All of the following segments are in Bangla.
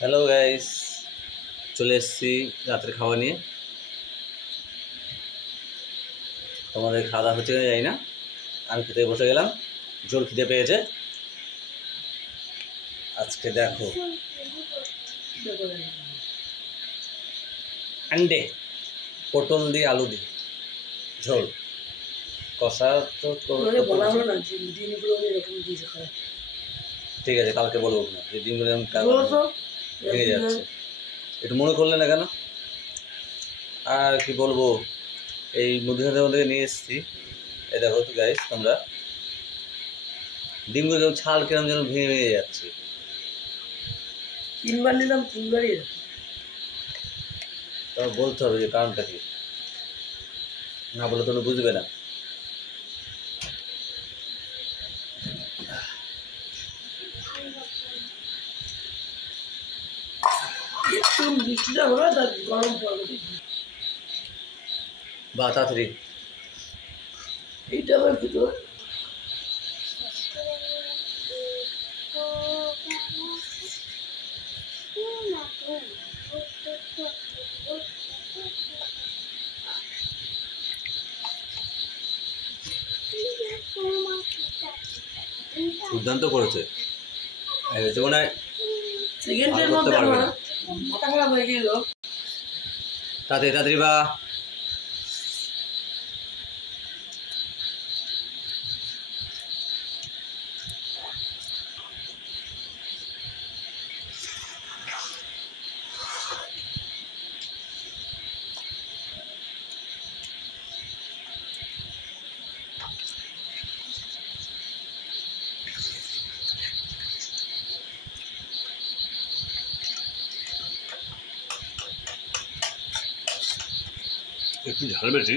হ্যালো গাইস, চলে এসেছি রাতের খাওয়া নিয়ে। তোমাদের খাওয়া দাওয়া হচ্ছে যাই না, আমি খেতে বসে গেলাম, জোর খিদে পেয়েছে। আজকে দেখো আন্ডে পটল দিয়ে আলু দিয়ে ঝোল কষা। তো ঠিক আছে, কালকে বলবো না যে ডিমগুলো ভেঙে যাচ্ছে, একটু মনে করলে না কেন? আর কি বলবো, এই মুদিখানার মধ্যে নিয়ে এসেছি। এই দেখো তো গাইস, তোমরা ডিমগুলো যেমন ছাল কিরম যেন ভেঙে ভেঙে যাচ্ছে। 3 বার নিলাম, 3 বারই তোমার বলতে হবে যে কারণটা কি, না বলে তুমি বুঝবে না। বৃষ্টিটা হলো, তার গরম পড়বে বা তাড়াতাড়ি এইটা আবার ভিতর দুর্দান্ত করেছে। মনে হয় সেকেন্ডের মধ্যে আমার মাথা খারাপ হয়ে গেল। তাড়াতাড়ি তাড়াতাড়ি বা একটু ঝাল বেশি,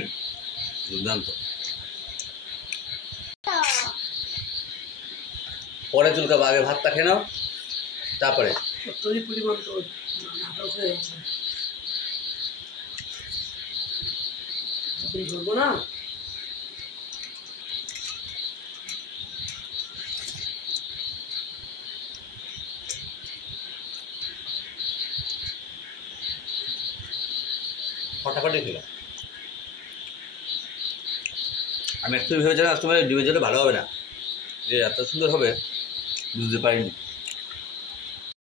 দুর্দান্ত। পরে চুলকাবো, আগে ভাতটা খেয়ে নাও, তারপরে তৈরি পরিমাণ তো নাটক হয়ে গেছে, আপনি ধরবো না। ফটাফটি ছিল। আমি একটু ভেবেছিলাম আজকে ডিমের জন্য ভালো হবে না, যে এত সুন্দর হবে বুঝতে পারিনি।